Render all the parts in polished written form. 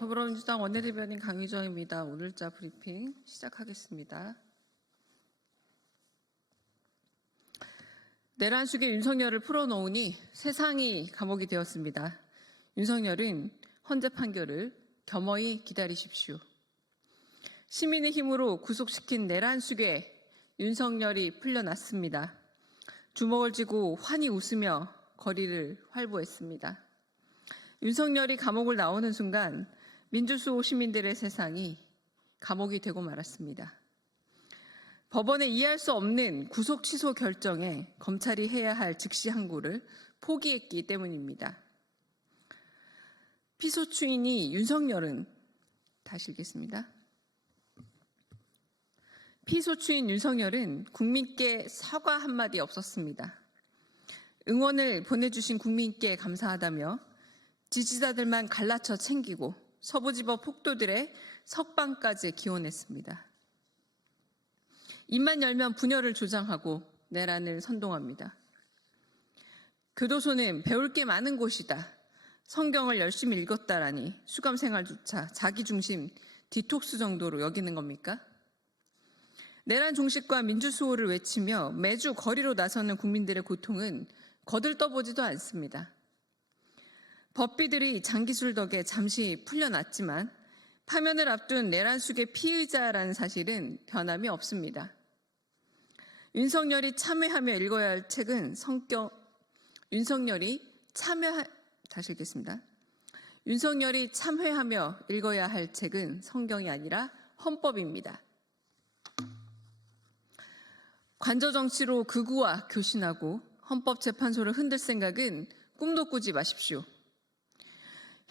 더불어민주당 원내대변인 강유정입니다. 오늘자 브리핑 시작하겠습니다. 내란 수계 윤석열을 풀어놓으니 세상이 감옥이 되었습니다. 윤석열은 헌재 판결을 겸허히 기다리십시오. 시민의 힘으로 구속시킨 내란 수계 윤석열이 풀려났습니다. 주먹을 쥐고 환히 웃으며 거리를 활보했습니다. 윤석열이 감옥을 나오는 순간 민주수호 시민들의 세상이 감옥이 되고 말았습니다. 법원의 이해할 수 없는 구속 취소 결정에 검찰이 해야 할 즉시 항고를 포기했기 때문입니다. 피소추인이 윤석열은 다시 읽겠습니다. 피소추인 윤석열은 국민께 사과 한마디 없었습니다. 응원을 보내주신 국민께 감사하다며 지지자들만 갈라쳐 챙기고 서부지법 폭도들의 석방까지 기원했습니다. 입만 열면 분열을 조장하고 내란을 선동합니다. 교도소는 배울 게 많은 곳이다. 성경을 열심히 읽었다라니 수감생활조차 자기중심 디톡스 정도로 여기는 겁니까? 내란 종식과 민주수호를 외치며 매주 거리로 나서는 국민들의 고통은 거들떠보지도 않습니다. 법비들이 장기술 덕에 잠시 풀려났지만 파면을 앞둔 내란 수계 피의자라는 사실은 변함이 없습니다. 윤석열이 참여하며 읽어야 할 책은 다시 읽겠습니다. 윤석열이 참회하며 읽어야 할 책은 성경이 아니라 헌법입니다. 관저정치로 극우와 교신하고 헌법재판소를 흔들 생각은 꿈도 꾸지 마십시오.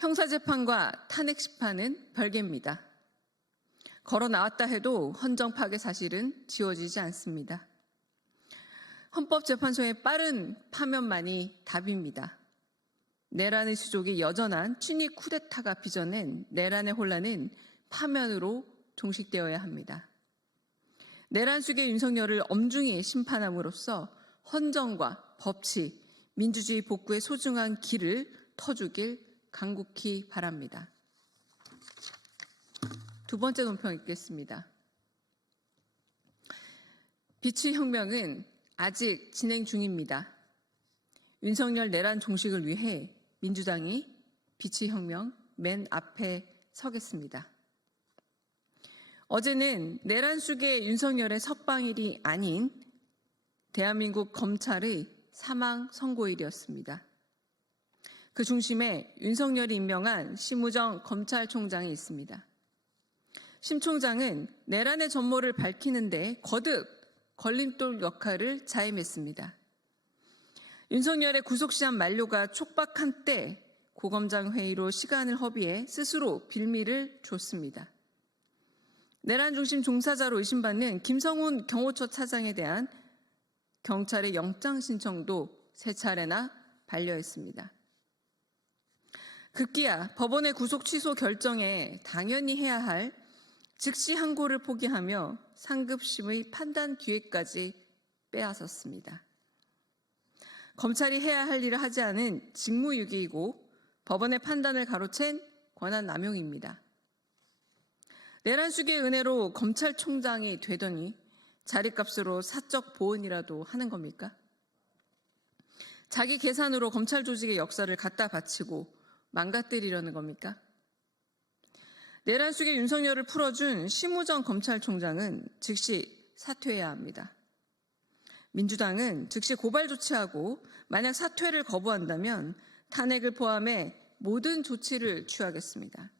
형사재판과 탄핵심판은 별개입니다. 걸어 나왔다 해도 헌정 파괴 사실은 지워지지 않습니다. 헌법재판소의 빠른 파면만이 답입니다. 내란의 수족이 여전한 친위 쿠데타가 빚어낸 내란의 혼란은 파면으로 종식되어야 합니다. 내란 수계 윤석열을 엄중히 심판함으로써 헌정과 법치, 민주주의 복구의 소중한 길을 터주길 간곡히 바랍니다. 두 번째 논평 읽겠습니다. 빛의 혁명은 아직 진행 중입니다. 윤석열 내란 종식을 위해 민주당이 빛의 혁명 맨 앞에 서겠습니다. 어제는 내란 수계 윤석열의 석방일이 아닌 대한민국 검찰의 사망 선고일이었습니다. 그 중심에 윤석열이 임명한 심우정 검찰총장이 있습니다. 심 총장은 내란의 전모를 밝히는데 거듭 걸림돌 역할을 자임했습니다. 윤석열의 구속시한 만료가 촉박한 때 고검장 회의로 시간을 허비해 스스로 빌미를 줬습니다. 내란 중심 종사자로 의심받는 김성훈 경호처 차장에 대한 경찰의 영장 신청도 세 차례나 반려했습니다. 급기야 법원의 구속 취소 결정에 당연히 해야 할 즉시 항고를 포기하며 상급심의 판단 기회까지 빼앗았습니다. 검찰이 해야 할 일을 하지 않은 직무유기이고 법원의 판단을 가로챈 권한 남용입니다. 내란 수계의 은혜로 검찰총장이 되더니 자리값으로 사적 보은이라도 하는 겁니까? 자기 계산으로 검찰 조직의 역사를 갖다 바치고 망가뜨리려는 겁니까? 내란 수계 윤석열을 풀어준 심우정 검찰총장은 즉시 사퇴해야 합니다. 민주당은 즉시 고발 조치하고 만약 사퇴를 거부한다면 탄핵을 포함해 모든 조치를 취하겠습니다.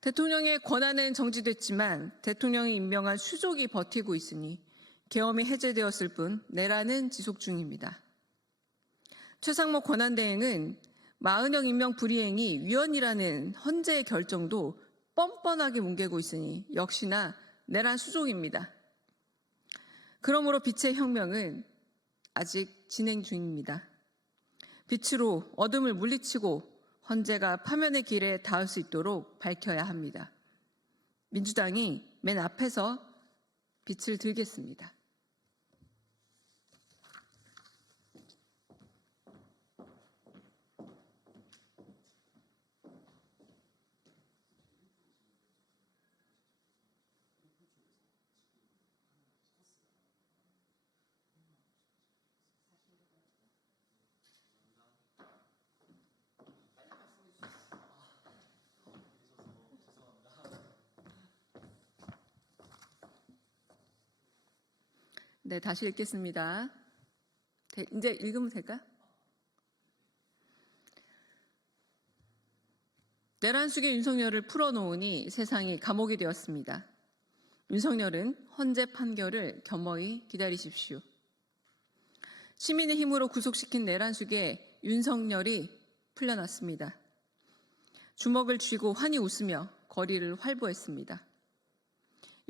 대통령의 권한은 정지됐지만 대통령이 임명한 수족이 버티고 있으니 계엄이 해제되었을 뿐 내란은 지속 중입니다. 최상목 권한대행은 마은영 임명 불이행이 위헌이라는 헌재의 결정도 뻔뻔하게 뭉개고 있으니 역시나 내란 수족입니다. 그러므로 빛의 혁명은 아직 진행 중입니다. 빛으로 어둠을 물리치고 헌재가 파면의 길에 닿을 수 있도록 밝혀야 합니다. 민주당이 맨 앞에서 빛을 들겠습니다. 네, 다시 읽겠습니다. 이제 읽으면 될까요? 내란 숙의 윤석열을 풀어놓으니 세상이 감옥이 되었습니다. 윤석열은 헌재 판결을 겸허히 기다리십시오. 시민의 힘으로 구속시킨 내란 숙의 윤석열이 풀려났습니다. 주먹을 쥐고 환히 웃으며 거리를 활보했습니다.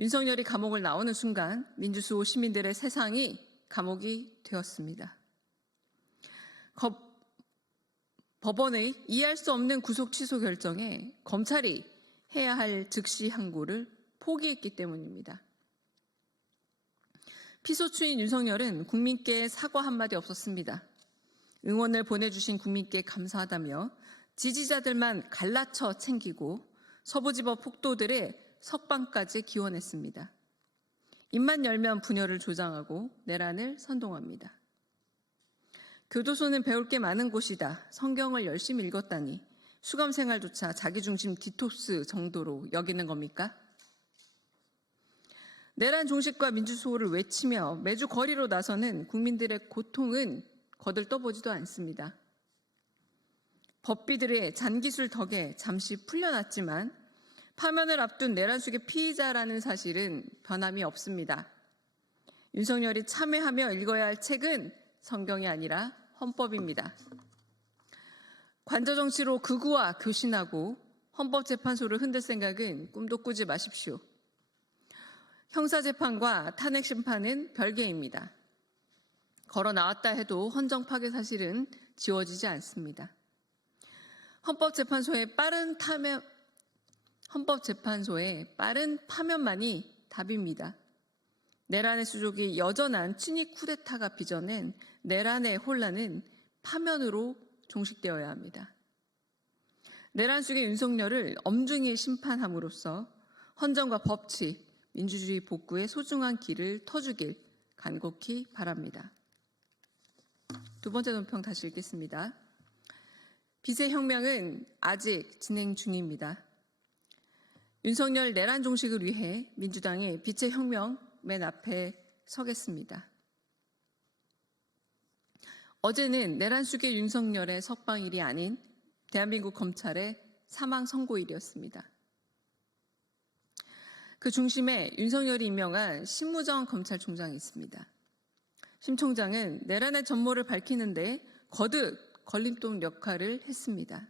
윤석열이 감옥을 나오는 순간 민주수호 시민들의 세상이 감옥이 되었습니다. 법원의 이해할 수 없는 구속 취소 결정에 검찰이 해야 할 즉시 항고를 포기했기 때문입니다. 피소추인 윤석열은 국민께 사과 한마디 없었습니다. 응원을 보내주신 국민께 감사하다며 지지자들만 갈라쳐 챙기고 서부지법 폭도들의 석방까지 기원했습니다. 입만 열면 분열을 조장하고 내란을 선동합니다. 교도소는 배울 게 많은 곳이다. 성경을 열심히 읽었다니 수감 생활조차 자기중심 디톡스 정도로 여기는 겁니까? 내란 종식과 민주수호를 외치며 매주 거리로 나서는 국민들의 고통은 거들떠보지도 않습니다. 법비들의 잔기술 덕에 잠시 풀려났지만 파면을 앞둔 내란 숙의 피의자라는 사실은 변함이 없습니다. 윤석열이 참회하며 읽어야 할 책은 성경이 아니라 헌법입니다. 관저정치로 극우와 교신하고 헌법재판소를 흔들 생각은 꿈도 꾸지 마십시오. 형사재판과 탄핵심판은 별개입니다. 걸어 나왔다 해도 헌정 파괴 사실은 지워지지 않습니다. 헌법재판소의 빠른 파면만이 답입니다. 내란의 수족이 여전한 친위 쿠데타가 빚어낸 내란의 혼란은 파면으로 종식되어야 합니다. 내란 속의 윤석열을 엄중히 심판함으로써 헌정과 법치, 민주주의 복구의 소중한 길을 터주길 간곡히 바랍니다. 두 번째 논평 다시 읽겠습니다. 빛의 혁명은 아직 진행 중입니다. 윤석열 내란 종식을 위해 민주당이 빛의 혁명 맨 앞에 서겠습니다. 어제는 내란 숙의 윤석열의 석방일이 아닌 대한민국 검찰의 사망 선고일이었습니다. 그 중심에 윤석열이 임명한 심무정 검찰총장이 있습니다. 심 총장은 내란의 전모를 밝히는데 거듭 걸림돌 역할을 했습니다.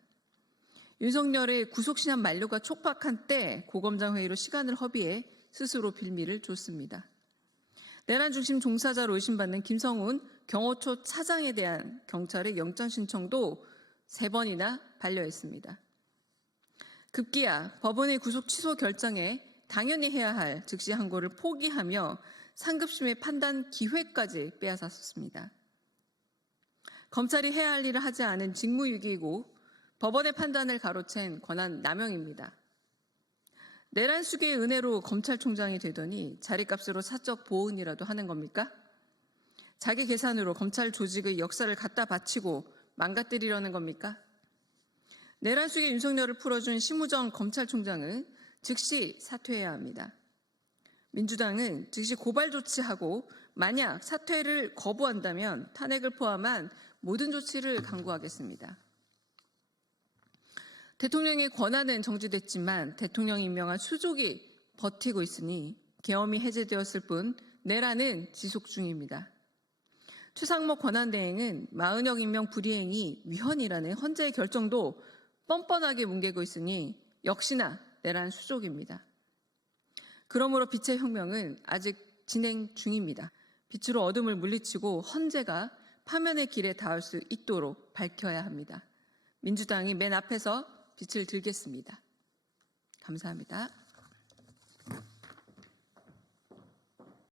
윤석열의 구속신한 만료가 촉박한 때 고검장 회의로 시간을 허비해 스스로 빌미를 줬습니다. 내란 중심 종사자로 의심받는 김성훈 경호처 차장에 대한 경찰의 영장 신청도 3번이나 반려했습니다. 급기야 법원의 구속 취소 결정에 당연히 해야 할 즉시 항고를 포기하며 상급심의 판단 기회까지 빼앗았습니다. 검찰이 해야 할 일을 하지 않은 직무유기이고 법원의 판단을 가로챈 권한 남용입니다. 내란 숙의 은혜로 검찰총장이 되더니 자리값으로 사적 보은이라도 하는 겁니까? 자기 계산으로 검찰 조직의 역사를 갖다 바치고 망가뜨리려는 겁니까? 내란 숙의 윤석열을 풀어준 심우정 검찰총장은 즉시 사퇴해야 합니다. 민주당은 즉시 고발 조치하고 만약 사퇴를 거부한다면 탄핵을 포함한 모든 조치를 강구하겠습니다. 대통령의 권한은 정지됐지만 대통령이 임명한 수족이 버티고 있으니 계엄이 해제되었을 뿐 내란은 지속 중입니다. 최상목 권한대행은 마은혁 임명 불이행이 위헌이라는 헌재의 결정도 뻔뻔하게 뭉개고 있으니 역시나 내란 수족입니다. 그러므로 빛의 혁명은 아직 진행 중입니다. 빛으로 어둠을 물리치고 헌재가 파면의 길에 닿을 수 있도록 밝혀야 합니다. 민주당이 맨 앞에서 빛을 들겠습니다. 감사합니다.